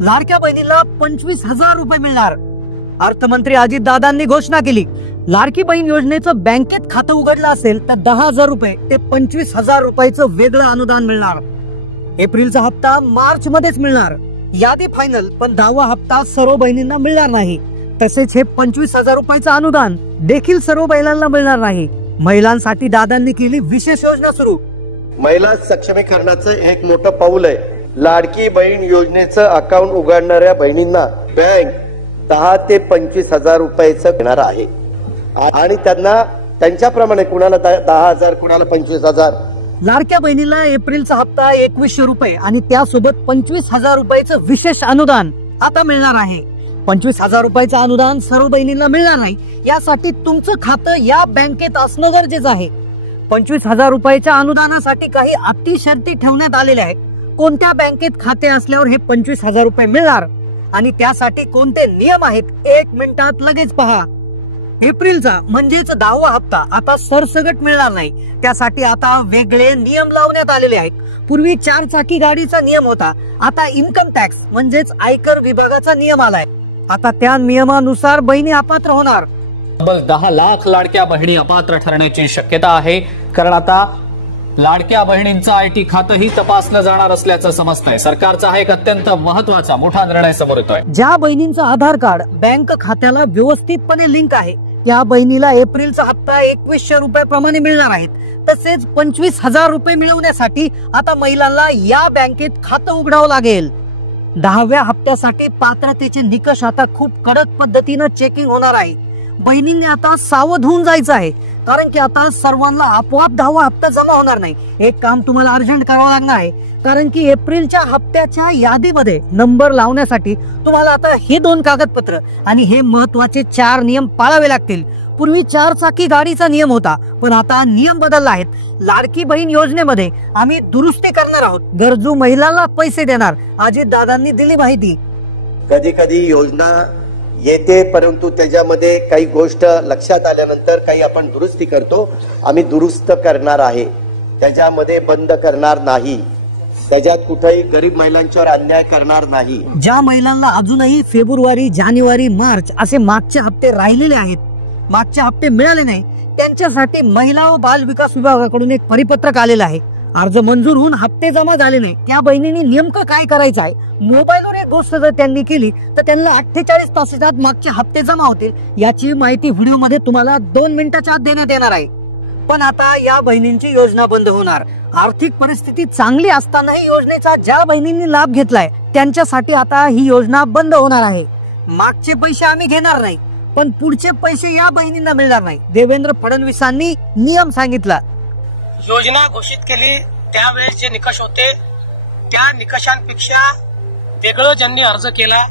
लाडक्या बहिणीला 25,000 रुपये मिळणार। अर्थमंत्री अजितदादांनी घोषणा केली, लाडकी बहीण योजनेचं बँकेत खातं उघडलं असेल तर 10,000 रुपये ते 25,000 रुपयाचं वेगळं अनुदान मिळणार। एप्रिलचा हप्ता मार्च मध्येच मिळणार। यादी फायनल, पण 10वा हप्ता सर्व बहिणींना मिळणार नाही। तसेच हे 25,000 रुपयाचं अनुदान देखील सर्व महिलांना मिळणार नाही। महिलांसाठी दादांनी केली विशेष योजना सुरू। महिला सक्षमीकरणाचं एक मोठं पाऊल आहे। लाडकी बहीण योजनेचं अकाउंट उघडणाऱ्या बहिणींना बँक 10 ते 25,000 रुपयाचं देणार आहे आणि त्यांना त्यांच्याप्रमाणे कुणाला 10,000 कुणाला 25,000। लाडक्या बहिणीला एप्रिलचा हप्ता 2100 रुपये आणि त्यासोबत 25,000 रुपयाचं विशेष अनुदान आता मिळणार आहे। 25,000 रुपयाचं अनुदान सर्व बहिणींना मिळणार नाही, यासाठी तुमचं खातं या बँकेत असणं गरजेचं आहे। 25,000 रुपयाच्या अनुदानासाठी काही अटी शर्ती ठेवण्यात आलेल्या आहेत। कोणत्या बँकेत खाते असल्यावर हे 25,000 रुपये मिळणार आणि त्यासाठी कोणते नियम आहेत, 1 मिनिटात लगेच पहा। एप्रिलचा म्हणजेच 10वा हप्ता आता सरसगट मिळणार नाही, त्यासाठी आता वेगळे नियम लावण्यात आलेले आहेत। पूर्वी 4 चाकी गाडीचा नियम होता, आता इन्कम टॅक्स म्हणजेच आयकर विभागाचा नियम आलाय। आता त्या नियमानुसार बहिणी अपात्र होणार। तब्बल 10 लाख लाडक्या बहिणी अपात्र ठरण्याची शक्यता आहे, कारण आता लाडक्या बहिणींचं आयटी खातंही तपासलं जाणार असल्याचं समजतंय। सरकारचा हा एक अत्यंत महत्वाचा मोठा निर्णय समोर येतोय। ज्या बहिणींचं आधार कार्ड बँक खात्याला व्यवस्थितपणे लिंक आहे त्या बहिणीला एप्रिलचा हप्ता 2100 रुपयाप्रमाणे मिळणार आहेत। तसेच 25,000 रुपये मिळवण्यासाठी आता महिलांना या बँकेत खातं उघडावं लागेल। 10व्या हप्त्यासाठी पात्रतेचे निकष आता खूप कडक पद्धतीनं चेकिंग होणार आहे। बहिणींनी आता सावध होऊन जायचं आहे, कारण की आता सर्वांना आपोआप 10वा हप्ता जमा होणार नाही। एक काम तुम्हाला अर्जंट करावं लागणार आहे, कारण की एप्रिलच्या हप्त्याच्या यादीमध्ये नंबर लावण्यासाठी तुम्हाला आता हे 2 कागदपत्र आणि हे महत्वाचे 4 नियम पाळावे लागतील। पूर्वी 4 चाकी गाडीचा नियम होता, पण आता नियम बदलला आहेत। लाडकी बहीण योजनेमध्ये आम्ही दुरुस्ती करणार आहोत, गरजू महिलांना पैसे देणार, अजितदादांनी दिली माहिती। कधी कधी योजना येते, परंतु त्याच्यामध्ये काही गोष्ट लक्षात आल्यानंतर काही आपण दुरुस्ती करतो। आम्ही दुरुस्त करणार आहे, त्याच्यामध्ये बंद करणार नाही, त्याच्यात कुठेही गरीब महिलांच्यावर अन्याय करणार नाही। ज्या महिलांना अजूनही फेब्रुवारी, जानेवारी, मार्च असे मागचे हप्ते राहिलेले आहेत, मागचे हप्ते मिळाले नाही, त्यांच्यासाठी महिला व बाल विकास विभागाकडून एक परिपत्रक आलेलं आहे। अर्ज मंजूर होऊन हप्ते जमा झाले नाही, त्या बहिणींनी नेमकं काय करायचं आहे। मोबाईलवर एक गोष्ट जर त्यांनी केली तर त्यांना 48 तासात मागचे हप्ते जमा होतील, याची माहिती व्हिडिओमध्ये तुम्हाला 2 मिनिटाच्या आत देण्यात येणार आहे। पण आता या बहिणींची योजना बंद होणार। आर्थिक परिस्थिती चांगली असतानाही योजनेचा ज्या बहिणींनी लाभ घेतलाय त्यांच्यासाठी आता ही योजना बंद होणार आहे। मागचे पैसे आम्ही घेणार नाही, पण पुढचे पैसे या बहिणींना मिळणार नाही, देवेंद्र फडणवीसांनी नियम सांगितला। योजना घोषित केली त्यावेळेस जे निकष होते त्या निकषांपेक्षा वेगळं ज्यांनी अर्ज केला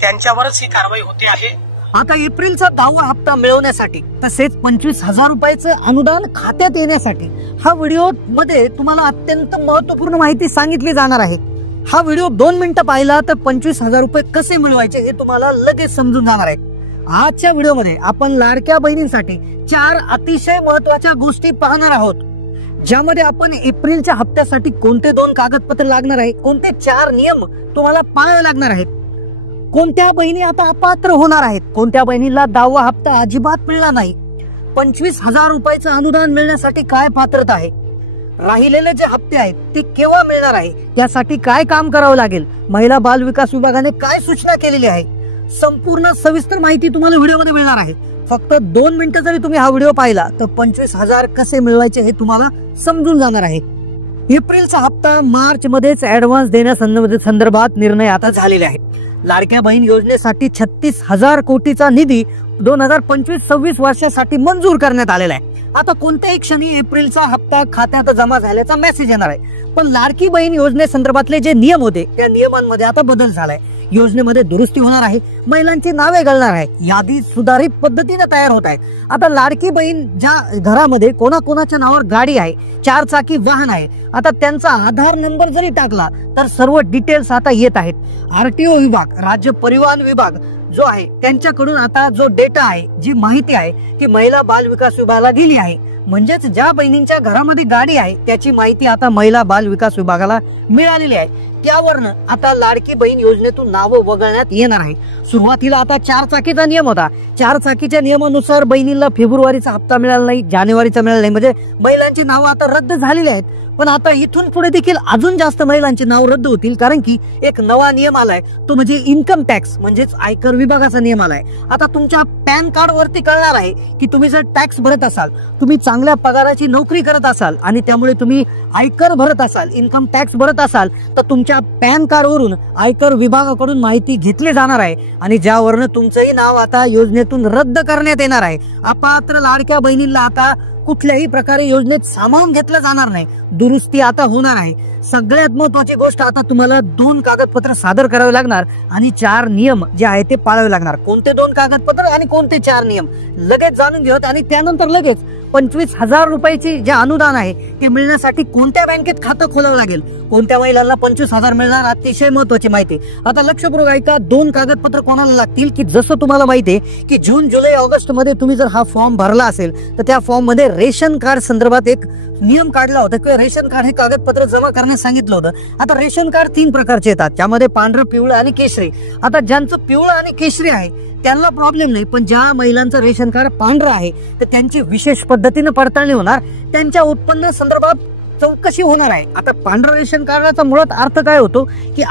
त्यांच्यावरच ही कारवाई होते आहे। आता एप्रिलचा 10वा हप्ता मिळवण्यासाठी तसेच 25,000 रुपयाचं अनुदान खात्यात येण्यासाठी हा व्हिडिओ मध्ये तुम्हाला अत्यंत महत्त्वपूर्ण माहिती सांगितली जाणार आहे। हा व्हिडिओ 2 मिनिटं पाहिला तर 25,000 रुपये कसे मिळवायचे हे तुम्हाला लगेच समजून जाणार आहे। आजच्या व्हिडिओमध्ये आपण लाडक्या बहिणींसाठी 4 अतिशय महत्त्वाच्या गोष्टी पाहणार आहोत, ज्यामध्ये आपण एप्रिलच्या हप्त्यासाठी कोणते 2 कागदपत्र लागणार आहे, कोणते 4 नियम तुम्हाला पाळावे लागणार आहेत, कोणत्या बहिणी आता अपात्र होणार आहेत, कोणत्या बहिणीला 10वा हप्ता अजिबात मिळणार नाही, 25,000 रुपयाचं अनुदान मिळण्यासाठी काय पात्रता आहे, राहिलेले जे हप्ते आहेत ते केव्हा मिळणार आहे, त्यासाठी काय काम करावं लागेल, महिला बाल विकास विभागाने काय सूचना केलेली आहे, संपूर्ण सविस्तर माहिती तुम्हाला व्हिडिओमध्ये मिळणार आहे। फक्त 2 मिनिटं जरी तुम्ही हा व्हिडिओ पाहिला तर 25,000 कसे मिळवायचे हे तुम्हाला समजून जाणार आहे। एप्रिलचा हप्ता मार्च मध्येच ऍडव्हान्स देण्यासंदर्भात निर्णय आता झालेले आहे। लाडक्या बहीण योजनेसाठी 36,000 कोटीचा निधी 2025-26 वर्षासाठी मंजूर करण्यात आलेला आहे। आता कोणत्याही क्षणी एप्रिलचा हप्ता खात्यात जमा झाल्याचा मेसेज येणार आहे, पण लाडकी बहीण योजनेसंदर्भातले जे नियम होते त्या नियमांमध्ये आता बदल झालाय। योजनेमध्ये दुरुस्ती होणार आहे, महिलांची नावे घालणार आहे, यादी सुधारित पद्धतीने तयार होत आहे। आता लाडकी बहीण ज्या घरामध्ये कोणाकोणाच्या नावावर गाडी आहे, 4 चाकी वाहन आहे, आता त्यांचा आधार नंबर जरी टाकला तर सर्व डिटेल्स आता येत आहेत। आरटीओ विभाग, राज्य परिवहन विभाग जो आहे त्यांच्याकडून आता जो डेटा आहे, जी माहिती आहे ती महिला बाल विकास विभागाला दिली आहे। म्हणजेच ज्या बहिणींच्या घरामध्ये गाडी आहे त्याची माहिती आता महिला बाल विकास विभागाला मिळालेली आहे। त्यावरनं आता लाडकी बहीण योजनेतून नावं वगळण्यात येणार आहे. सुरुवातीला आता 4 चाकीचा नियम होता. 4 चाकीच्या नियमानुसार बहिणींना फेब्रुवारीचा हप्ता मिळाला नाही, जानेवारीचा मिळाला नाही, म्हणजे महिलांची नावं आता रद्द झालेली आहेत. पण आता इथून पुढे देखील अजून जास्त महिलांची नाव रद्द होतील, कारण की एक नवा नियम आलाय, तो म्हणजे इन्कम टॅक्स म्हणजेच आयकर विभागाचा नियम आलाय. आता तुमच्या पॅन कार्ड वरती कळणार आहे की तुम्ही जर टॅक्स भरत असाल, तुम्ही चांगल्या पगाराची नोकरी करत असाल आणि त्यामुळे तुम्ही आयकर भरत असाल, इन्कम टॅक्स भरत असाल, तर तुमच्या पॅन कार्ड वरून आयकर विभागाकडून माहिती घेतली जाणार आहे आणि ज्यावरनं तुमचंही नाव आता योजनेतून रद्द करण्यात येणार आहे. अपात्र लाडक्या बहिणींना आता कुठल्याही प्रकारे योजनेत सामावून घेतलं जाणार नाही, दुरुस्ती आता होणार आहे. सगळ्यात महत्वाची गोष्ट, आता तुम्हाला 2 कागदपत्र सादर करावे लागणार आणि 4 नियम जे आहे ते पाळावे लागणार. कोणते 2 कागदपत्र आणि कोणते 4 नियम लगेच जाणून घेऊयात. आणि त्यानंतर लगेच 25,000 रुपयाची जे अनुदान आहे ते मिळण्यासाठी कोणत्या बँकेत खातं खोलावं लागेल, कोणत्या महिलांना 25,000 मिळणार, अतिशय महत्वाची माहिती. आता लक्षपूर्वक ऐका, 2 कागदपत्र कोणाला लागतील की जसं तुम्हाला माहिती आहे की जून, जुलै, ऑगस्ट मध्ये तुम्ही जर हा फॉर्म भरला असेल तर त्या फॉर्म मध्ये रेशन कार्ड संदर्भात एक नियम काढला होता किंवा रेशन कार्ड हे कागदपत्र जमा करण्यास सांगितलं होतं. आता रेशन कार्ड 3 प्रकारचे येतात, त्यामध्ये पांढरं, पिवळं आणि केशरी. आता ज्यांचं पिवळं आणि केशरी आहे त्यांना प्रॉब्लेम नाही, पण ज्या महिलांचं रेशन कार्ड पांढरं आहे तर त्यांची विशेष पद्धतीने पडताळणी होणार, त्यांच्या उत्पन्न संदर्भात चौकशी होणार आहे. आता पांढरा रेशन कार्डाचा मुळात अर्थ काय होतो की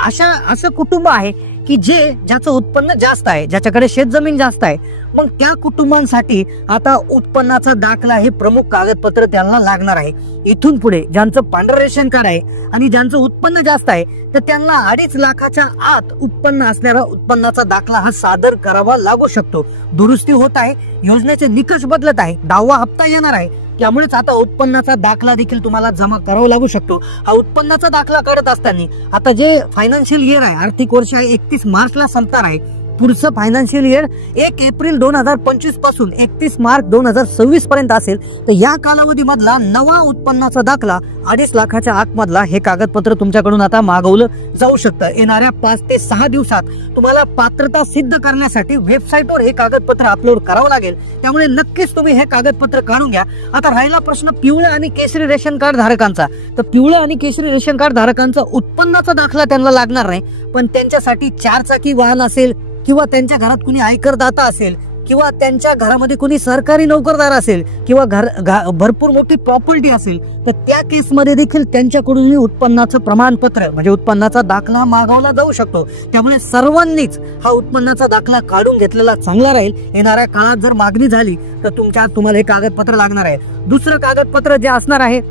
असं कुटुंब आहे की ज्याचं उत्पन्न जास्त आहे, ज्याच्याकडे शेतजमीन जास्त आहे, मग त्या कुटुंबांसाठी आता उत्पन्नाचा दाखला हे प्रमुख कागदपत्र त्यांना लागणार आहे. इथून पुढे ज्यांचं पांढरं रेशन कार्ड आहे आणि ज्यांचं उत्पन्न जास्त आहे तर त्यांना 2.5 लाखाच्या आत उत्पन्न असणारा उत्पन्नाचा दाखला हा सादर करावा लागू शकतो. दुरुस्ती होत आहे, योजनेचे निकष बदलत आहे, 10वा हप्ता येणार आहे, त्यामुळेच आता उत्पन्नाचा दाखला देखील तुम्हाला जमा करावा लागू शकतो. हा उत्पन्नाचा दाखला काढत असताना आता जे फायनान्शियल इयर आहे, आर्थिक वर्ष आहे 31 मार्चला संपणार आहे. पुढचं फायनान्शियल इयर 1 एप्रिल 2025 पासून 31 मार्च 2026 पर्यंत असेल. तर या कालावधीमधला नवा उत्पन्नाचा दाखला 2.5 लाखाच्या आतमधला हे कागदपत्र तुमच्याकडून आता मागवलं जाऊ शकतं. येणाऱ्या 5 ते 6 दिवसात तुम्हाला पात्रता सिद्ध करण्यासाठी वेबसाईटवर हे कागदपत्र अपलोड करावं लागेल, त्यामुळे नक्कीच तुम्ही हे कागदपत्र काढून घ्या. आता राहिला प्रश्न पिवळं आणि केशरी रेशन कार्ड धारकांचा. तर पिवळं आणि केशरी रेशन कार्ड धारकांचा उत्पन्नाचा दाखला त्यांना लागणार नाही, पण त्यांच्यासाठी 4 चाकी वाहन असेल किंवा त्यांच्या घरात कुणी आयकरदाता असेल किंवा त्यांच्या घरामध्ये कुणी सरकारी नोकरदार असेल किंवा भरपूर मोठी प्रॉपर्टी असेल तर त्या केसमध्ये देखील त्यांच्याकडून उत्पन्नाचं प्रमाणपत्र म्हणजे उत्पन्नाचा दाखला मागवला जाऊ शकतो. त्यामुळे सर्वांनीच हा उत्पन्नाचा दाखला काढून घेतलेला चांगला राहील. येणाऱ्या काळात जर मागणी झाली तर तुम्हाला हे कागदपत्र लागणार आहे. दुसरं कागदपत्र जे असणार आहे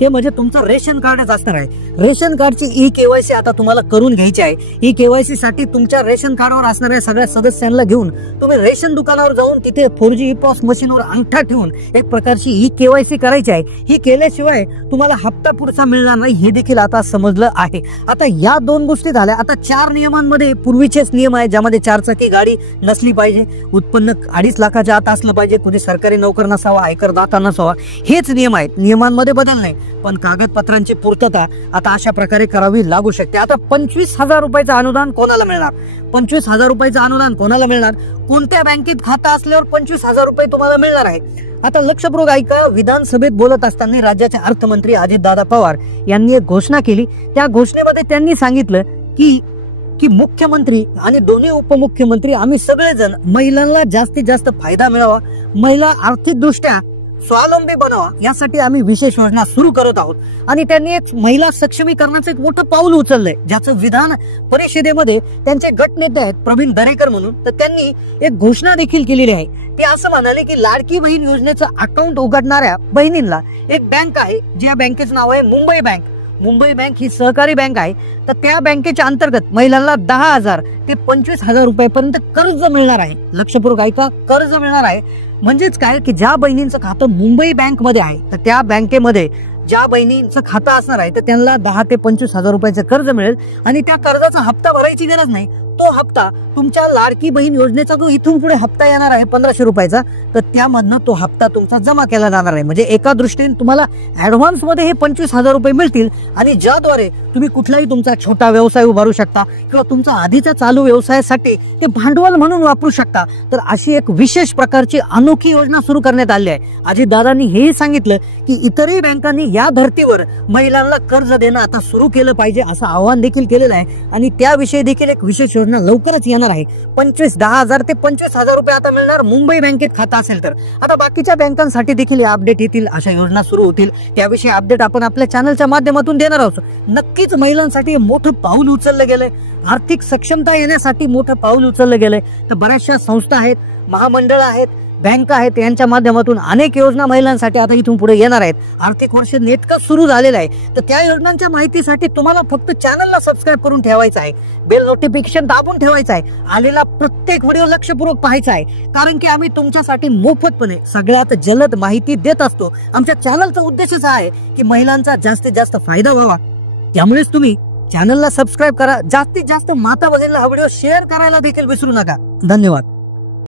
ते म्हणजे तुमचं रेशन कार्डच असणार आहे. रेशन कार्डची ई-केवायसी आता तुम्हाला करून घ्यायची आहे. ई-केवायसी साठी तुमच्या रेशन कार्डवर असणाऱ्या सगळ्या सदस्यांना घेऊन तुम्ही रेशन दुकानावर जाऊन तिथे 4G ई-पॉस मशीनवर अंगठा ठेवून एक प्रकारची ई-केवायसी करायची आहे. ही केल्याशिवाय तुम्हाला हप्ता पुढचा मिळणार नाही हे देखील आता समजलं आहे. आता या 2 गोष्टी झाल्या. आता 4 नियमांमध्ये पूर्वीचेच नियम आहे, ज्यामध्ये 4 चाकी गाडी नसली पाहिजे, उत्पन्न 2.5 लाखाच्या आत असलं पाहिजे, कुठे सरकारी नोकर नसावा, आयकरदाता नसावा, हेच नियम आहेत. नियमांमध्ये बदल नाही, पण कागदपत्रांची पूर्तता आता अशा प्रकारे करावी लागू शकते. आता 25,000 रुपयाचं अनुदान कोणाला मिळणार? 25,000 रुपयाचं अनुदान कोणाला मिळणार? कोणत्या बँकेत खातं असल्यावर 25,000 रुपये तुम्हाला मिळणार आहे? आता लक्षपूर्वक ऐका, विधानसभेत बोलत असताना राज्याचे अर्थमंत्री अजितदादा पवार यांनी एक घोषणा केली. त्या घोषणेमध्ये त्यांनी सांगितलं की मुख्यमंत्री आणि दोन्ही उपमुख्यमंत्री आम्ही सगळेजण महिलांना जास्तीत जास्त फायदा मिळावा, महिला आर्थिकदृष्ट्या स्वावलंबी बनावा यासाठी आम्ही विशेष योजना सुरू करत आहोत. आणि त्यांनी एक महिला सक्षमीकरणाचं एक मोठं पाऊल उचललंय, ज्याचं विधान परिषदेमध्ये त्यांचे गटनेते आहेत प्रवीण दरेकर म्हणून, तर त्यांनी एक घोषणा देखील केलेली आहे. ते असं म्हणाले की लाडकी बहीण योजनेचं अकाउंट उघडणाऱ्या बहिणींना एक बँक आहे, ज्या बँकेचं नाव आहे मुंबई बँक. मुंबई बँक ही सहकारी बँक आहे. तर त्या बँकेच्या अंतर्गत महिलांना 10,000 ते 25,000 रुपयापर्यंत कर्ज मिळणार आहे. लक्षपूर्वक ऐका, कर्ज मिळणार आहे. म्हणजेच काय की ज्या बहिणींचं खातं मुंबई बँक मध्ये आहे तर त्या बँकेमध्ये ज्या बहिणींचं खातं असणार आहे तर त्यांना 10 ते 25,000 रुपयाचं कर्ज मिळेल आणि त्या कर्जाचा हप्ता भरायची गरज नाही. तो हप्ता तुमच्या लाडकी बहीण योजनेचा जो इथून पुढे हप्ता येणार आहे 1,500 रुपयाचा, तर त्यामधनं तो हप्ता तुमचा जमा केला जाणार आहे. म्हणजे एका दृष्टीने तुम्हाला ऍडव्हान्स मध्ये हे 25,000 रुपये मिळतील आणि ज्याद्वारे तुम्ही कुठलाही तुमचा छोटा व्यवसाय उभारू शकता किंवा तुमचा आधीच्या चालू व्यवसायासाठी ते भांडवल म्हणून वापरू शकता. तर अशी एक विशेष प्रकारची अनोखी योजना सुरू करण्यात आली आहे. अजितदादांनी हेही सांगितलं की इतरही बँकांनी या धर्तीवर महिलांना कर्ज देणं आता सुरू केलं पाहिजे असं आवाहन देखील केलेलं आहे. आणि त्याविषयी देखील एक विशेष योजना लवकरच येणार आहे. 10,000 ते 25,000 रुपये आता मिळणार मुंबई बँकेत खातं असेल तर. आता बाकीच्या बँकांसाठी देखील अपडेट येतील, अशा योजना सुरू होतील. त्याविषयी अपडेट आपण आपल्या चॅनलच्या माध्यमातून देणार आहोत. नक्कीच महिलांसाठी मोठं पाऊल उचललं गेलंय. आर्थिक सक्षमता येण्यासाठी मोठं पाऊल उचललं गेलंय. तर बऱ्याचशा संस्था आहेत, महामंडळ आहेत, बँक आहेत, यांच्या माध्यमातून अनेक योजना महिलांसाठी आता इथून पुढे येणार आहेत. आर्थिक वर्ष नेटकं सुरू झालेलं आहे. तर त्या योजनांच्या माहितीसाठी तुम्हाला फक्त चॅनलला सबस्क्राईब करून ठेवायचं आहे, बेल नोटिफिकेशन दाबून ठेवायचं आहे, आलेला प्रत्येक व्हिडिओ लक्षपूर्वक पाहायचा आहे. कारण की आम्ही तुमच्यासाठी मोफतपणे सगळ्यात जलद माहिती देत असतो. आमच्या चॅनलचा उद्देशच आहे की महिलांचा जास्तीत जास्त फायदा व्हावा. त्यामुळेच तुम्ही चॅनलला सबस्क्राईब करा. जास्तीत जास्त माता भगिनीला हा व्हिडिओ शेअर करायला देखील विसरू नका. धन्यवाद.